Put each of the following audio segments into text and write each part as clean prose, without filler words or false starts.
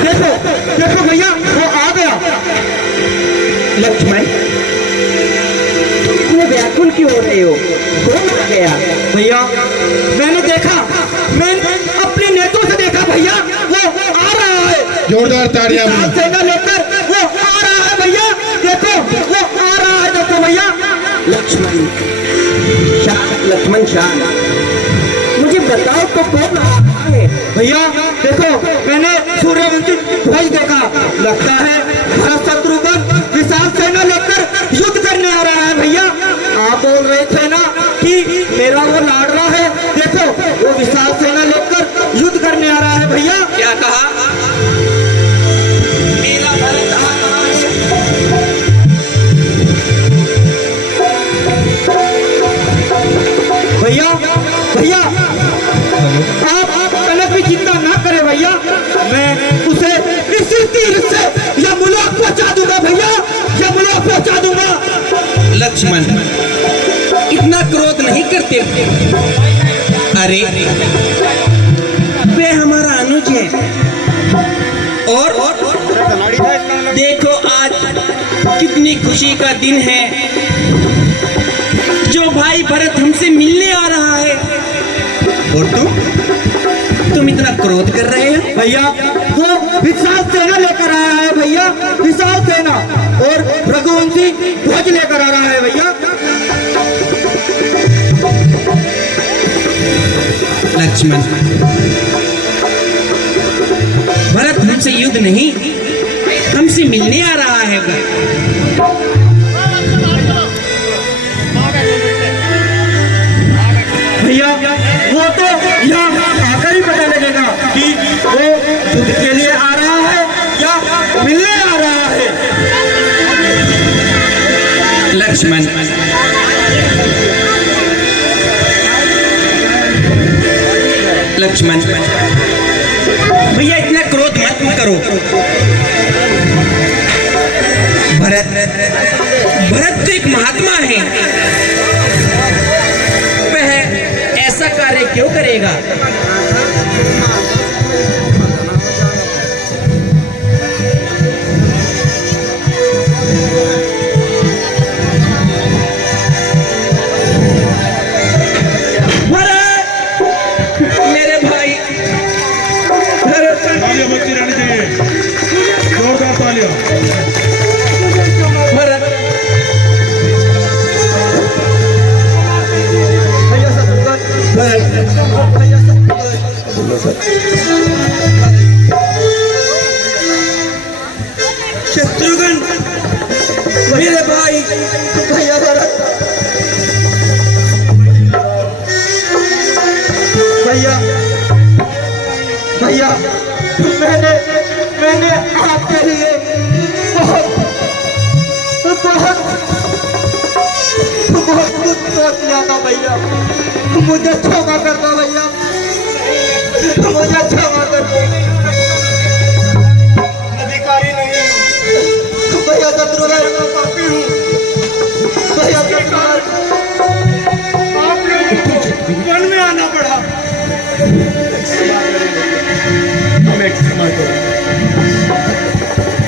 देखो देखो भैया वो आ गया। लक्ष्मण, तुम व्याकुल क्यों हो रहे हो? कौन आ गया? भैया मैंने देखा, मैंने अपने नेत्रों से देखा भैया, वो आ रहा है। जोरदार तालियां। सेना लेकर वो आ रहा है भैया, देखो वो आ रहा है, देखो भैया। लक्ष्मण शांत, लक्ष्मण शांत, मुझे बताओ तो कौन आ रहा है? भैया देखो मैंने सूर्यवंशी ध्वज देखा, लगता है भरत शत्रुघ्न विशाल सेना लेकर युद्ध करने आ रहा है भैया। आप बोल रहे थे ना कि मेरा वो लाडला है, देखो वो विशाल सेना लेकर युद्ध करने आ रहा है भैया। क्या कहा? मेरा भरत आ रहा है। भैया भैया आप कनक भी चिंता ना करें भैया, मैं उसे इसी तीर से यमलोक पहुंचा दूंगा भैया, यमलोक पहुंचा दूंगा। लक्ष्मण, इतना क्रोध नहीं करते। अरे वे हमारा अनुज है, और देखो आज कितनी खुशी का दिन है, जो भाई भरत हमसे मिलने आ रहा है, और तुम इतना क्रोध कर रहे हो? भैया वो विशाल सेना लेकर आया है भैया, विशाल सेना, और रघुवंशी ध्वज लेकर आ रहा है भैया। लक्ष्मण, भरत हमसे युद्ध नहीं, हमसे मिलने आ रहा है। भैया वो तो यहाँ आकर ही पता लगेगा कि वो युद्ध के लिए आ रहा है या मिलने आ रहा है। लक्ष्मण, लक्ष्मण भैया इतना क्रोध मत करो। भरत तो एक महात्मा है, वह ऐसा कार्य क्यों करेगा? बच्ची रहनी चाहिए, जोरदार तालियां। शत्रुघ्न मेरे भाई, भैया भरत, भैया भैया मैंने आपके लिए बहुत कुछ सोच लिया था भैया, मुझे क्षमा कर दो भैया, मुझे क्षमा कर दो। अधिकारी नहीं हूँ भैया शत्रुघ्न, मैं पापी हूँ। भैया शत्रुघ्न, आप लोगों को वन में आना पड़ा। हमें क्षमा करो,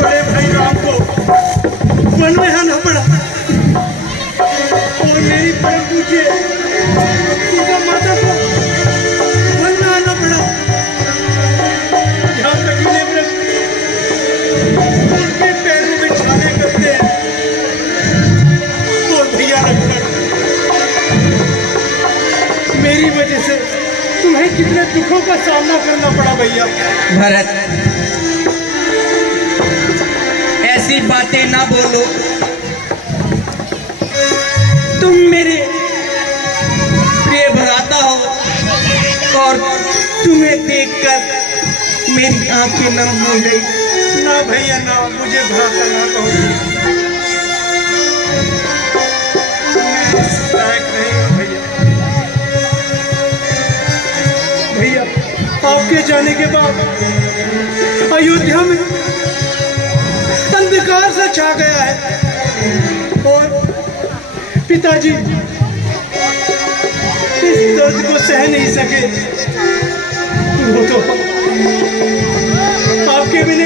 बड़े भाई राम को वन में आना पड़ा, और मेरी परम पूछे सीता माता को वन में आना पड़ा। यहाँ कटीले वृक्ष उनके पैरों में छाले करते हैं। और भैया लक्ष्मण, मेरी वजह से तुम्हें कितने दुखों का सामना करना पड़ा भैया। भरत, ऐसी बातें ना बोलो, तुम मेरे प्रिय भ्राता हो, और तुम्हें देखकर मेरी आंखें नम हो गई। ना भैया ना, मुझे भ्राता ना कहो। मैं इस लायक नहीं हूं भैया। भैया आपके जाने के बाद अयोध्या में अंधकार सा छा गया है, और पिताजी इस दर्द को सह नहीं सके। वो तो आपके बिना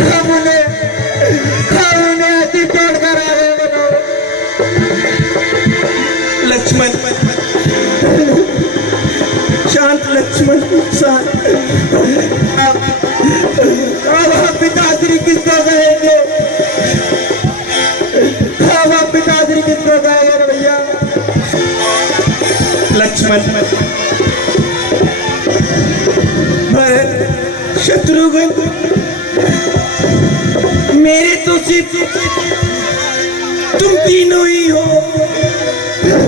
हम उन्हें ऐसी तोड़ कर आ रहे बनाओ। लक्ष्मण, शांत लक्ष्मण, शांत। अब हम पिताश्री किसको कहेंगे? अब हम पिताश्री किसको कहेंगे भैया? लक्ष्मण, भरत, शत्रुघ्न, मेरे तो सिर्फ तुम तीनों ही हो।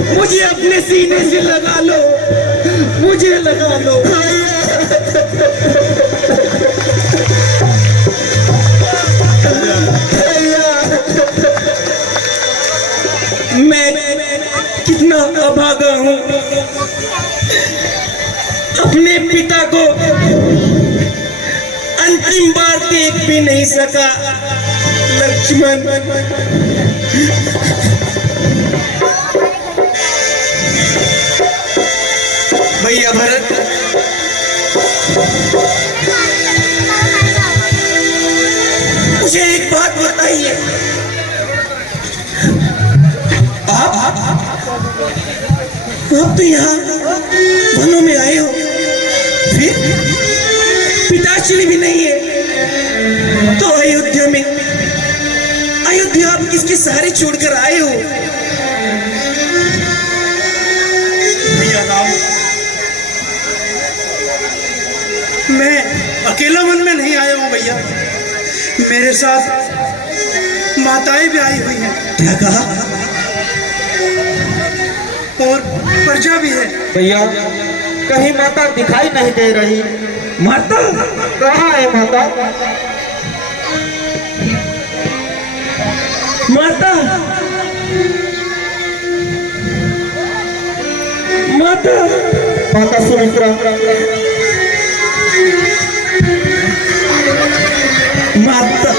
मुझे अपने सीने से लगा लो, मुझे लगा लो। मैं कितना अभागा हूँ, अपने पिता को अंतिम बार देख भी नहीं सका। लक्ष्मण, भैया भरत, मुझे एक बात बताइए, आप तो यहाँ वनों में आए हो, फिर पिताश्री भी नहीं है, तो अयोध्या आप किसके सहारे छोड़कर आए हो? भैया राम, मैं अकेला वन में नहीं आया हूँ भैया, मेरे साथ माताएं भी आई हुई हैं। क्या कहा? और प्रजा भी है। भैया कहीं माता दिखाई नहीं दे रही। माता कहाँ है माता? माता, माता, माता सुमित्रा, माता,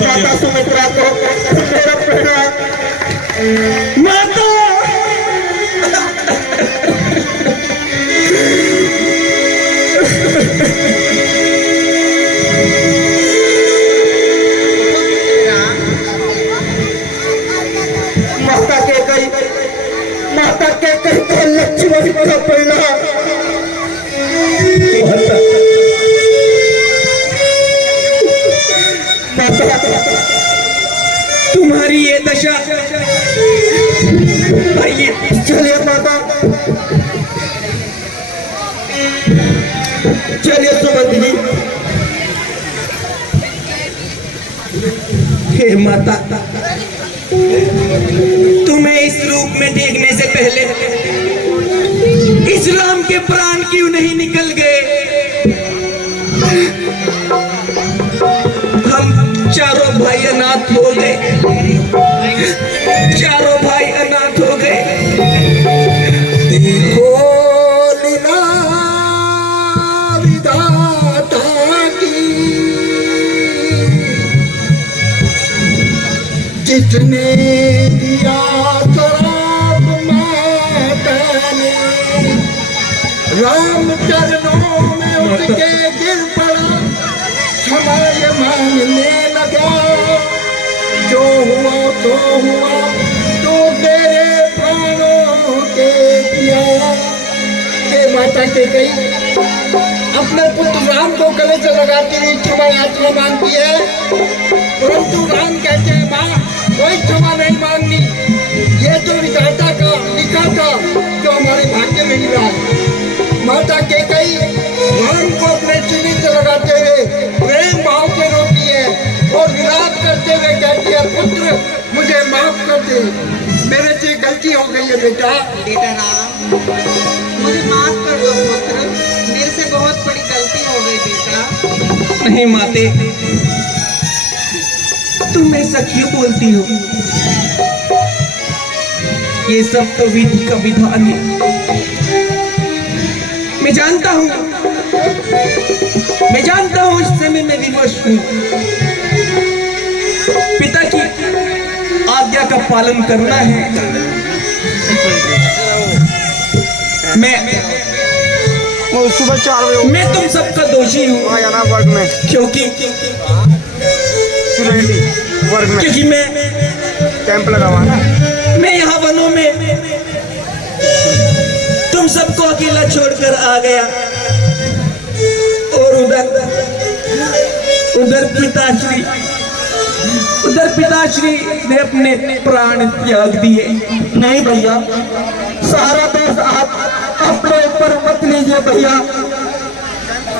माता सुमित्रा को मेरा प्रणाम। माता, माता के कहीं को लक्ष्मण का परिणाम। तुम्हारी ये दशा, आइए चलिए माता, चलिए सुमंत्री। हे माता, तुम्हें इस रूप में देखने से पहले इस राम के प्राण क्यों नहीं निकल गए? हम चारों भाई अनाथ हो गए, चारों भाई अनाथ हो गए। देखो लीला विधाता की, जितने दिया शराब माता ने, राम चरणों में उसके गिर पड़ा, क्षमा मांगने लगा। जो हुआ तो हुआ, तो तेरे प्राणों के दिया। हे माता के गई अपने पुत्र राम को गले से लगाती हुई क्षमा याचना मांगती है, परंतु राम कहते हैं माँ कोई क्षमा नहीं मांगनी, ये तो विधाता का लिखा था जो हमारे भाग्य में मिला है। माता के कई राम को अपने सीने से लगाते हुए प्रेम भाव से रोती है और विलाप करते हुए कहती है, पुत्र मुझे माफ कर दे, मेरे से गलती हो गई है बेटा। बेटा राम, मुझे माफ कर दो पुत्र, मेरे से बहुत बड़ी गलती हो गई बेटा। नहीं माते, तुम ऐसा क्यों बोलती हो? ये सब तो विधि का विधान है। मैं जानता हूँ इस समय मैं विवश हूँ। पिता की आज्ञा का पालन करना है। मैं मैं सुबह 4 बजे मैं तुम सबका दोषी हूँ, वहाँ जाना वर्ग में, क्योंकि सिक्योरिटी वर्ग में क्योंकि मैं कैंप लगा हुआ है ना। मैं यहाँ वनों में तुम सबको अकेला छोड़कर आ गया, और उधर पिताश्री ने अपने प्राण त्याग दिए। नहीं भैया, सारा दोष आप अपने ऊपर मत लीजिए भैया।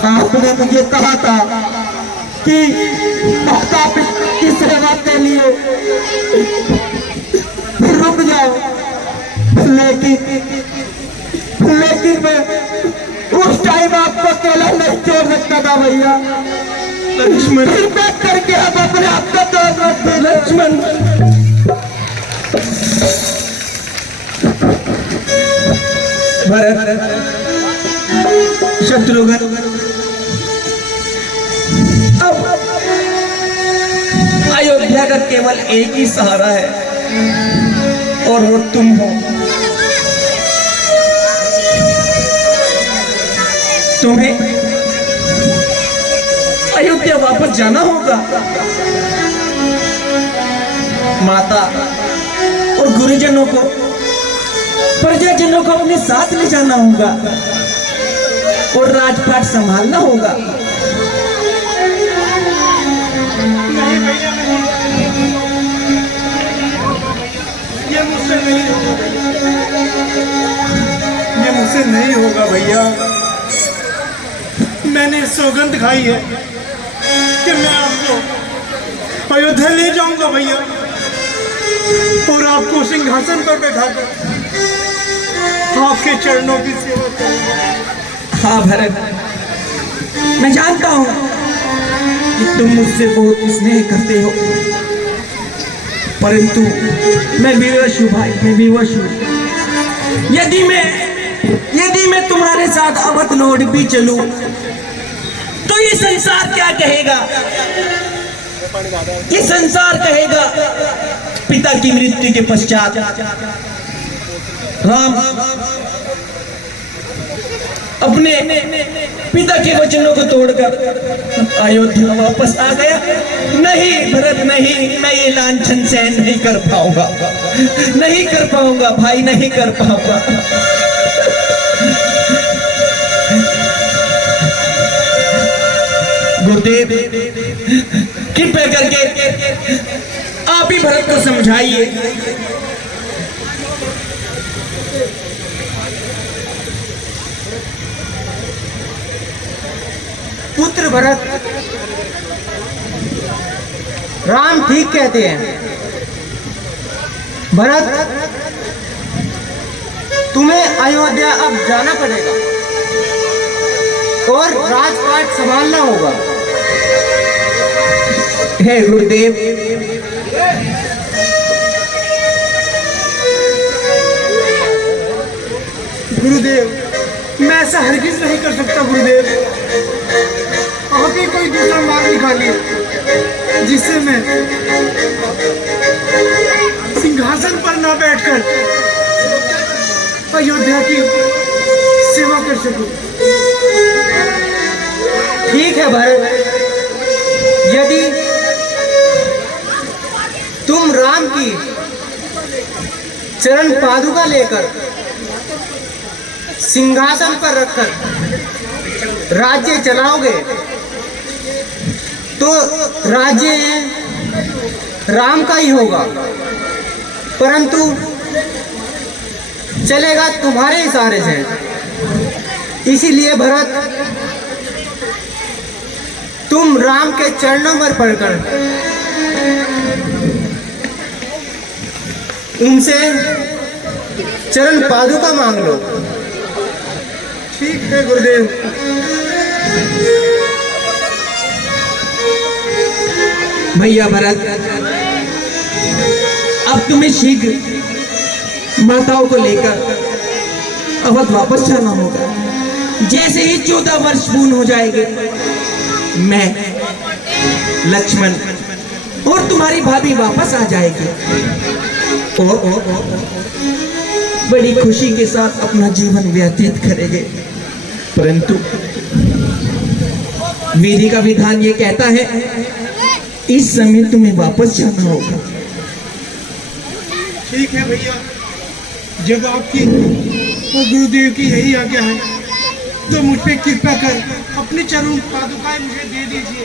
आपने मुझे कहा था कि माता की सेवा के लिए रुक जाओ, लेकिन मैं उस टाइम आपको अकेला नहीं छोड़ सकता था भैया। लक्ष्मण, कृपा करके आप अपने आप का दोष मत दीजिए। लक्ष्मण, भरत, शत्रुघ्न, अब अयोध्या का केवल एक ही सहारा है, और वो तुम हो। तुम्हें अयोध्या वापस जाना होगा। माता और गुरुजनों को, प्रजाजनों को अपने साथ ले जाना होगा, और राजपाट संभालना होगा। ये मुझसे नहीं होगा भैया। मैंने सौगंध खाई है कि मैं आपको अयोध्या ले जाऊंगा भैया, और आपको सिंहासन पर बैठाकर आपके चरणों की सेवा करूंगा। हाँ भरत, मैं जानता हूं कि तुम मुझसे बहुत स्नेह करते हो, परंतु मैं विवश हूँ भाई, मैं विवश हूँ। यदि मैं तुम्हारे साथ अवध लौट भी चलूं, तो ये संसार क्या कहेगा? ये संसार कहेगा पिता की मृत्यु के पश्चात राम अपने पिता के वचनों को तोड़कर अयोध्या वापस आ गया। नहीं भरत, नहीं, मैं ये लांछन सहन नहीं कर पाऊंगा, नहीं कर पाऊंगा भाई, नहीं कर पाऊंगा। गुरुदेव, कृपया करके आप ही भरत को समझाइए। पुत्र भरत, राम ठीक कहते हैं। भरत, तुम्हें अयोध्या अब जाना पड़ेगा और राजपाट संभालना होगा। हे गुरुदेव, गुरुदेव, मैं ऐसा हरगिज नहीं कर सकता गुरुदेव। आप ही कोई दूसरा मार्ग निकालिए जिससे मैं सिंहासन पर ना बैठकर अयोध्या की सेवा कर सकूं। ठीक है भरत, यदि तुम राम की चरण पादुका लेकर सिंहासन पर रखकर राज्य चलाओगे, तो राज्य राम का ही होगा, परंतु चलेगा तुम्हारे इशारे से। इसीलिए भरत, तुम राम के चरणों पर पड़कर उनसे चरण पादुका मांग लो। ठीक है गुरुदेव। भैया भरत, अब तुम्हें शीघ्र माताओं को लेकर अवध वापस जाना होगा। जैसे ही 14 वर्ष पूर्ण हो जाएंगे, मैं, लक्ष्मण और तुम्हारी भाभी वापस आ जाएगी, और बड़ी खुशी के साथ अपना जीवन व्यतीत करेंगे। परंतु विधि का विधान ये कहता है इस समय तुम्हें वापस जाना होगा। ठीक है भैया, जब आपकी और गुरुदेव की यही आज्ञा है तो मुझ पे कृपा कर अपनी चरण पादुकाएं मुझे दे दीजिए।